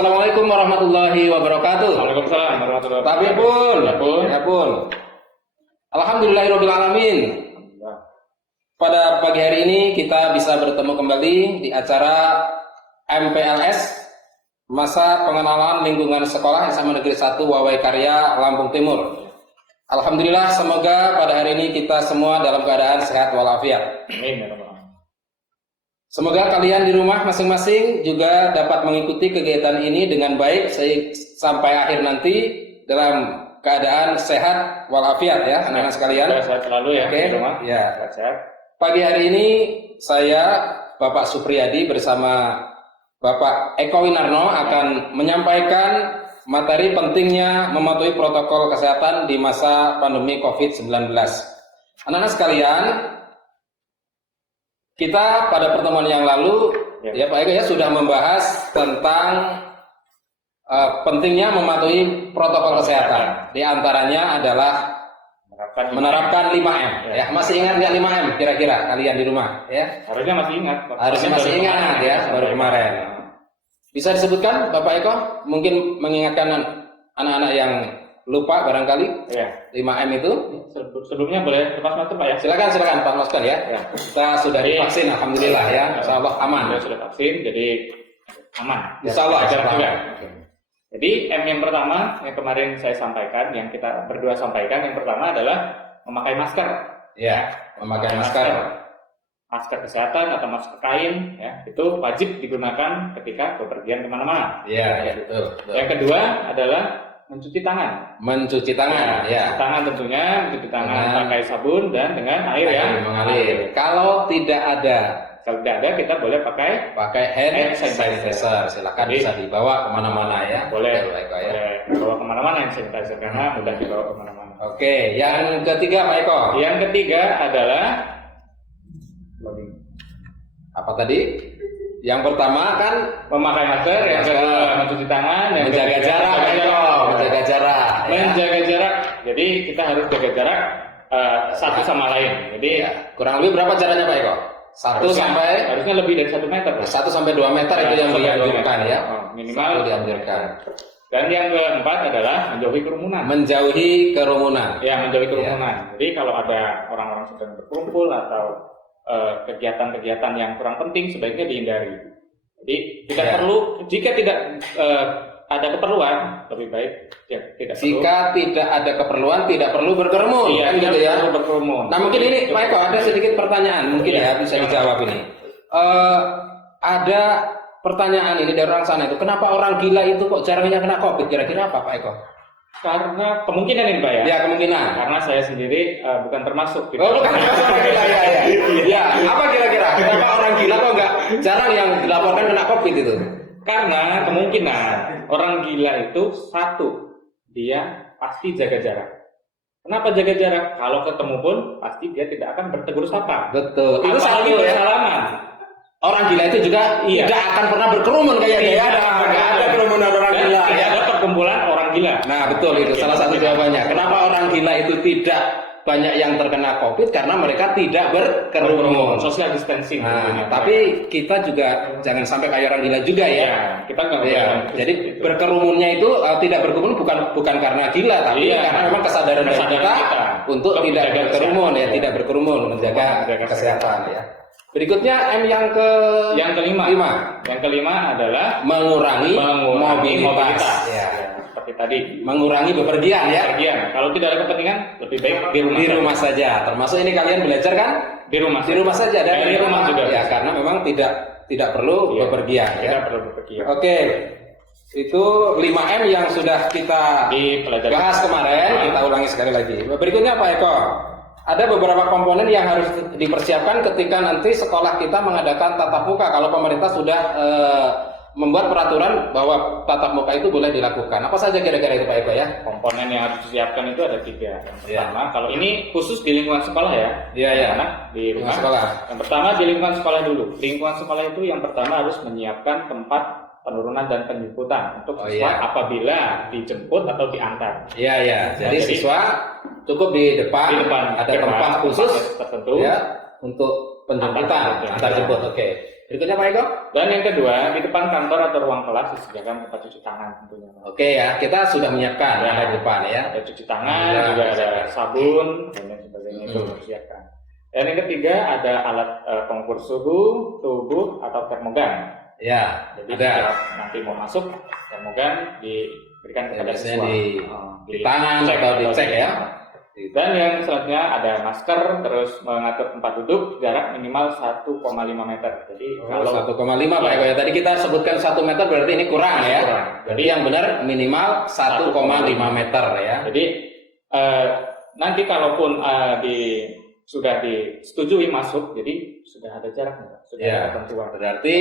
Assalamualaikum warahmatullahi wabarakatuh. Waalaikumsalam warahmatullahi Tapi wabarakatuh. ya pun. Alhamdulillahirabbil alamin. Pada pagi hari ini kita bisa bertemu kembali di acara MPLS Masa Pengenalan Lingkungan Sekolah SMA Negeri 1 Wawai Karya Lampung Timur. Alhamdulillah, semoga pada hari ini kita semua dalam keadaan sehat walafiat. Amin. Semoga kalian di rumah masing-masing juga dapat mengikuti kegiatan ini dengan baik sampai akhir nanti dalam keadaan sehat walafiat ya anak-anak sekalian. Sehat selalu ya. Oke. Di rumah. Ya. Sehat. Pagi hari ini saya Bapak Supriyadi bersama Bapak Eko Winarno akan menyampaikan materi pentingnya mematuhi protokol kesehatan di masa pandemi COVID-19. Anak-anak sekalian, kita pada pertemuan yang lalu ya Pak Eko ya sudah membahas tentang pentingnya mematuhi protokol kesehatan. Di antaranya adalah menerapkan 5M. Ya, masih ingat nggak 5M kira-kira kalian di rumah? Ya. Harusnya masih ingat. Harusnya masih ingat ya, baru kemarin. Bisa disebutkan Bapak Eko? Mungkin mengingatkan anak-anak yang lupa barangkali. Ya. 5M itu. Sebelumnya boleh lepas masker Pak ya? Silakan Pak Masker ya. Kita sudah divaksin, alhamdulillah ya. Insya Allah aman. Sudah vaksin, jadi aman. Insya Allah. Jadi M yang pertama yang kemarin saya sampaikan, yang kita berdua sampaikan, yang pertama adalah memakai masker. Ya, memakai masker. Masker kesehatan atau masker kain, ya itu wajib digunakan ketika bepergian kemana-mana. Iya, betul. Yang kedua adalah mencuci tangan. Mencuci tangan, ya. Tangan tentunya mencuci tangan pakai sabun dan dengan air yang mengalir. Kalau tidak ada kita boleh pakai hand sanitizer. Silakan bisa dibawa kemana-mana ya. Boleh bawa kemana-mana hand sanitizer karena mudah dibawa kemana-mana. Oke, yang ketiga Pak Eko. Yang ketiga adalah apa tadi? Yang pertama kan memakai masker, yang kedua mencuci tangan, yang menjaga jarak, menjaga jarak. Menjaga jarak. Jadi kita harus jaga jarak satu sama lain. Jadi kurang lebih berapa jaraknya Pak Eko? Harusnya lebih dari 1 meter. 1 sampai 2 meter itu yang dianjurkan ya. Minimal dianjurkan. Dan yang keempat adalah menjauhi kerumunan. Menjauhi kerumunan. Ya, menjauhi kerumunan. Jadi kalau ada orang-orang sedang berkumpul atau kegiatan-kegiatan yang kurang penting sebaiknya dihindari. Jadi jika tidak ada keperluan, lebih baik tidak perlu. Jika tidak ada keperluan, tidak perlu berkerumun. Iya, gitu ya. Perlu berkerumun. Nah mungkin ini Pak Eko ada sedikit pertanyaan, mungkin ya bisa dijawab ini. Ada pertanyaan ini dari orang sana itu, kenapa orang gila itu kok jarangnya kena COVID? Kira-kira apa Pak Eko? Karena kemungkinan ini Pak ya? Ya kemungkinan. Karena saya sendiri bukan termasuk. Gitu. Oh bukan termasuk orang gila ya. Ya apa kira-kira? Kenapa orang gila kok nggak jarang yang dilaporkan kena COVID itu? Karena kemungkinan orang gila itu satu, dia pasti jaga jarak. Kenapa jaga jarak? Kalau ketemu pun pasti dia tidak akan bertegur sapa. Betul. Itu satu ya. Salaman. Orang gila itu juga tidak akan pernah berkerumun kayaknya. Nggak ada kerumunan orang gila. Tidak ada perkumpulan orang gila. Nah betul itu salah satu jawabannya. Kenapa orang gila itu tidak banyak yang terkena COVID? Karena mereka tidak berkerumun. Social distancing. Nah, tapi kita juga jangan sampai kayak orang gila juga ya. Kita nggak jadi berkerumunnya itu tidak berkerumun bukan karena gila, tapi karena memang kesadaran dari kita untuk tidak berkerumun ya, tidak berkerumun, menjaga kesehatan ya. Berikutnya M yang kelima. Yang kelima adalah mengurangi mobilitas. Ya. Seperti tadi, mengurangi bepergian ya. Kalau tidak ada kepentingan, lebih baik di rumah saja. Termasuk ini kalian belajar kan? Di rumah saja dan di rumah juga. Ya, karena memang tidak perlu bepergian. Tidak perlu bepergian. Oke. Itu 5M yang sudah kita bahas kemarin, kita ulangi sekali lagi. Berikutnya Pak Eko. Ada beberapa komponen yang harus dipersiapkan ketika nanti sekolah kita mengadakan tatap muka. Kalau pemerintah sudah membuat peraturan bahwa tatap muka itu boleh dilakukan. Apa saja kira-kira itu Pak Eko ya? Komponen yang harus disiapkan itu ada 3. Yang pertama, kalau ini khusus di lingkungan sekolah ya. Iya. Di rumah sekolah. Yang pertama di lingkungan sekolah dulu. Lingkungan sekolah itu yang pertama harus menyiapkan tempat penurunan dan penjemputan untuk siswa apabila dijemput atau diantar. Iya. Jadi siswa cukup di depan ada tempat khusus tertentu ya untuk penjemputan antar jemput. Oke. Berikutnya Pak Eko. Dan yang kedua, di depan kantor atau ruang kelas disediakan tempat cuci tangan tentunya. Oke ya, kita sudah menyiapkan Ya. ada di depan ya. Ada cuci tangan, Alhamdulillah, juga ada bisa. sabun dan lain sebagainya itu disediakan. Dan yang ketiga ada alat pengukur suhu tubuh atau termogan. Ya, Jadi ada. setiap nanti mau masuk termogan diberikan Ya, kepada biasanya siswa. di tangan atau dicek ya. Dan yang selanjutnya ada masker, terus mengatur tempat duduk jarak minimal 1,5 meter. Jadi Kalau 1,5 Pak Eko ya. Tadi kita sebutkan 1 meter berarti ini kurang ya. Kurang. Jadi yang benar minimal 1,5 meter ya. Jadi nanti kalaupun sudah disetujui masuk, jadi sudah ada jaraknya, sudah Ya, ada ketentuan. berarti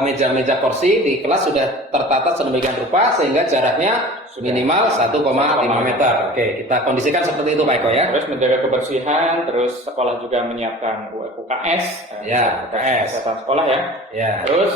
meja-meja kursi di kelas sudah tertata sedemikian rupa sehingga jaraknya Sudah. minimal 1,5 meter. Oke, kita kondisikan seperti itu Pak Eko ya. Terus menjaga kebersihan, terus sekolah juga menyiapkan UKS, Ya, UKS. kesehatan sekolah ya. Ya. Terus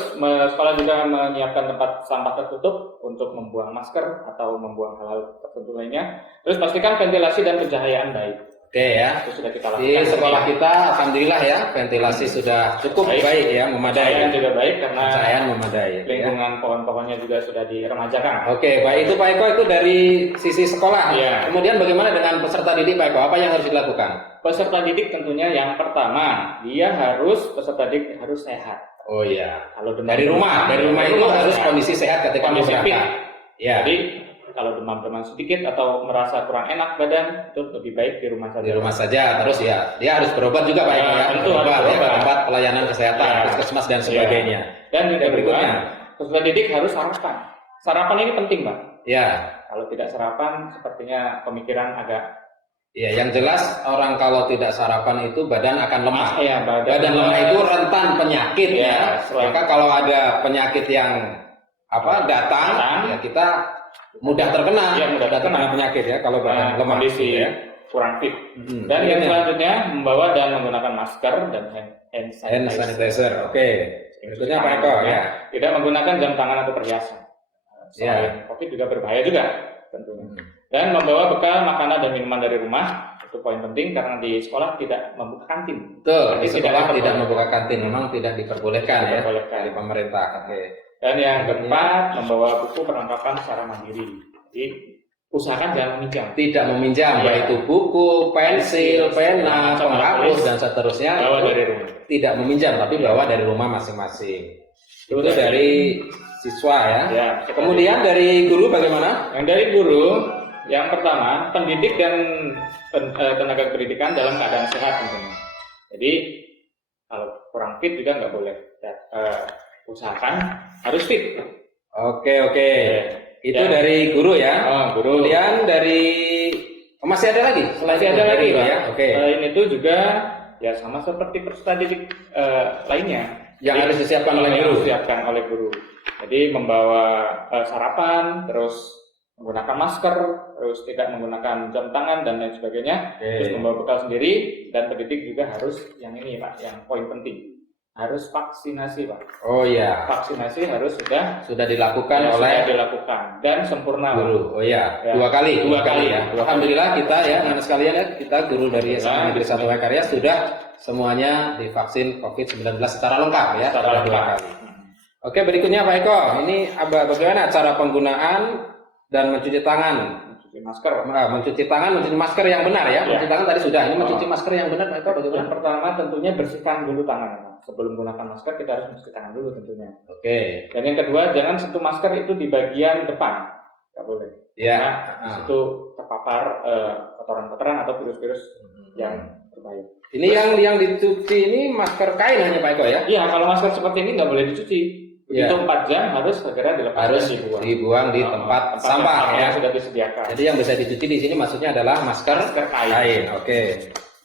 sekolah juga menyiapkan tempat sampah tertutup untuk membuang masker atau membuang hal-hal tertentu lainnya. Terus pastikan ventilasi dan pencahayaan baik. Oke ya. Itu sudah kita lakukan. Di sekolah kita alhamdulillah ya ventilasi sudah cukup baik ya, memadai. Pencahayaan juga baik karena Pencahayaan memadai. Ya. lingkungan pohon-pohonnya juga sudah diremajakan. Oke, baik itu Pak Eko itu dari sisi sekolah. Iya. Kemudian bagaimana dengan peserta didik Pak Eko? Apa yang harus dilakukan? Peserta didik tentunya yang pertama, peserta didik harus sehat. Oh iya. Kalau Dari rumah itu harus sehat. kondisi sehat ketika Kondisi fit. berangkat. Ya. Jadi kalau demam-demam sedikit atau merasa kurang enak badan, itu lebih baik di rumah saja. Di rumah saja terus ya dia harus berobat juga Pak Eko ya. Tentu harus Berobat ya, berobat. berobat pelayanan kesehatan, Ya. puskesmas dan sebagainya. Dan yang Dan berikutnya, berikutnya. peserta didik harus sarapan. Sarapan ini penting, Pak. Ya. Kalau tidak sarapan, sepertinya pemikiran agak Ya, yang jelas orang kalau tidak sarapan itu badan akan lemah. ya, Badan lemah itu rentan penyakit Ya, ya. selain- Maka kalau ada penyakit yang datang, ya kita mudah terkena, Iya, mudah terkena. penyakit ya kalau badan lemah kondisi gitu ya. kurang fit. Mhm. Dan yang Berikutnya, selanjutnya membawa dan menggunakan masker dan hand hand sanitizer. Oke. Berikutnya Pak Eko ya. Tidak menggunakan jam tangan atau perhiasan. Ya. Selain COVID juga berbahaya juga tentunya. Hmm. Dan membawa bekal makanan dan minuman dari rumah, itu poin penting karena di sekolah tidak membuka kantin. Betul, di Jadi sekolah tidak diperbolehkan. membuka kantin, memang tidak diperbolehkan ya Diperbolehkan. dari pemerintah. Oke. Dan yang keempat, membawa buku perlengkapan secara mandiri. Jadi usahakan jangan meminjam. Tidak meminjam, Iya. baik itu buku, pensil, pena, Macam penghapus tulis. dan seterusnya. Bawa itu dari rumah. tidak meminjam, tapi bawa dari rumah masing-masing. Itu Dari- dari siswa ya. Ya, Kemudian dari guru bagaimana? yang dari guru, yang pertama pendidik dan tenaga pendidikan dalam keadaan sehat tentunya. Jadi kalau kurang fit juga nggak boleh. Ya, usahakan harus fit. Oke. Itu Ya. dari guru ya. Guru. Kemudian dari masih ada lagi? Masih ada dari lagi guru Pak. ya. Oke. Selain itu juga ya sama seperti peserta didik lainnya. Yang harus disiapkan oleh Yang guru. harus disiapkan oleh guru. Jadi membawa sarapan, terus menggunakan masker, terus tidak menggunakan jam tangan dan lain sebagainya. Oke. Terus membawa bekal sendiri dan pendidik juga harus yang ini Pak, yang poin penting. Harus vaksinasi Pak. Oh iya. Vaksinasi harus sudah Sudah sudah dilakukan dan sempurna Pak. guru. Oh iya, Ya. dua kali Dua kali. ya. Alhamdulillah kita ya, anak sekalian ya, kita guru dari SMA Negeri 1 Karya sudah semuanya divaksin COVID-19 secara lengkap ya, Secara dua lengkap. kali. Oke, berikutnya Pak Eko, ini bagaimana cara penggunaan dan mencuci tangan? Mencuci masker. Mencuci tangan, mencuci masker yang benar ya. Ya. Mencuci tangan tadi sudah. Ini mencuci masker yang benar Pak Eko Yang bagaimana? pertama tentunya bersihkan dulu tangan. Pak. Sebelum menggunakan masker kita harus mencuci tangan dulu tentunya. Oke. Dan yang kedua jangan sentuh masker itu di bagian depan, nggak boleh. Ya. Karena di situ terpapar kotoran-kotoran atau virus-virus yang berbahaya. Ini yang dicuci ini masker kain hanya Pak Eko ya? Iya, kalau masker seperti ini nggak boleh dicuci. Iya. Itu 4 jam harus segera dilepas Harus dan dibuang. dibuang di tempat sampah ya. yang sudah disediakan. Jadi yang bisa dicuci di sini maksudnya adalah masker Masker kain. kain. Oke.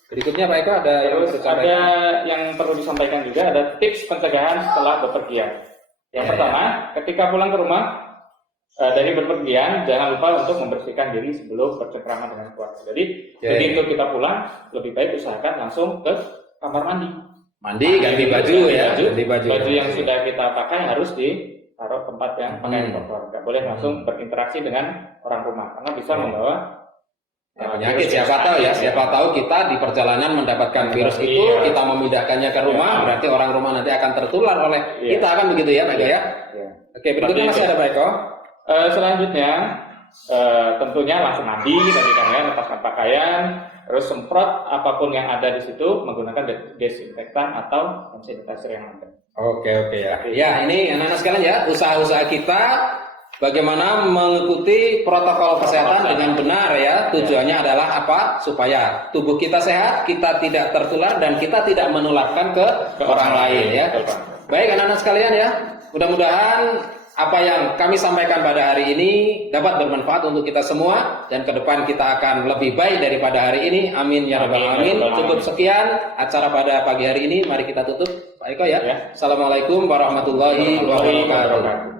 Berikutnya Pak Eko ada yang Terus perlu ada disampaikan? yang perlu disampaikan juga, ada tips pencegahan setelah bepergian. Yang Ya, pertama, ketika pulang ke rumah dari bepergian, jangan lupa untuk membersihkan diri sebelum bercengkrama dengan keluarga. Jadi Ya, begitu ya. kita pulang, lebih baik usahakan langsung ke kamar mandi. Mandi, ganti baju ya. Ganti baju. Baju yang sudah kita pakai harus ditaruh tempat yang pakaian kotor. Nggak boleh langsung berinteraksi dengan orang rumah, karena bisa Hmm. membawa penyakit, siapa tahu ya, siapa tahu kita di perjalanan mendapatkan virus itu, kita memindahkannya ke rumah, berarti orang rumah nanti akan tertular oleh kita, kan begitu ya Pak Eko ya? Oke, berikutnya masih ada Pak Eko. Selanjutnya tentunya langsung mandi tadi kan ya, lepaskan pakaian, terus semprot apapun yang ada di situ menggunakan desinfektan atau hand sanitizer yang ada. Oke ya. Ya, ini anak-anak sekalian ya, usaha-usaha kita bagaimana mengikuti protokol kesehatan dengan benar ya. Tujuannya adalah apa? Supaya tubuh kita sehat, kita tidak tertular dan kita tidak menularkan ke orang lain ya. Baik anak-anak sekalian ya, mudah-mudahan apa yang kami sampaikan pada hari ini dapat bermanfaat untuk kita semua dan ke depan kita akan lebih baik daripada hari ini. Amin ya rabbal alamin. Cukup sekian acara pada pagi hari ini. Mari kita tutup Pak Eko ya. Assalamualaikum warahmatullahi wabarakatuh.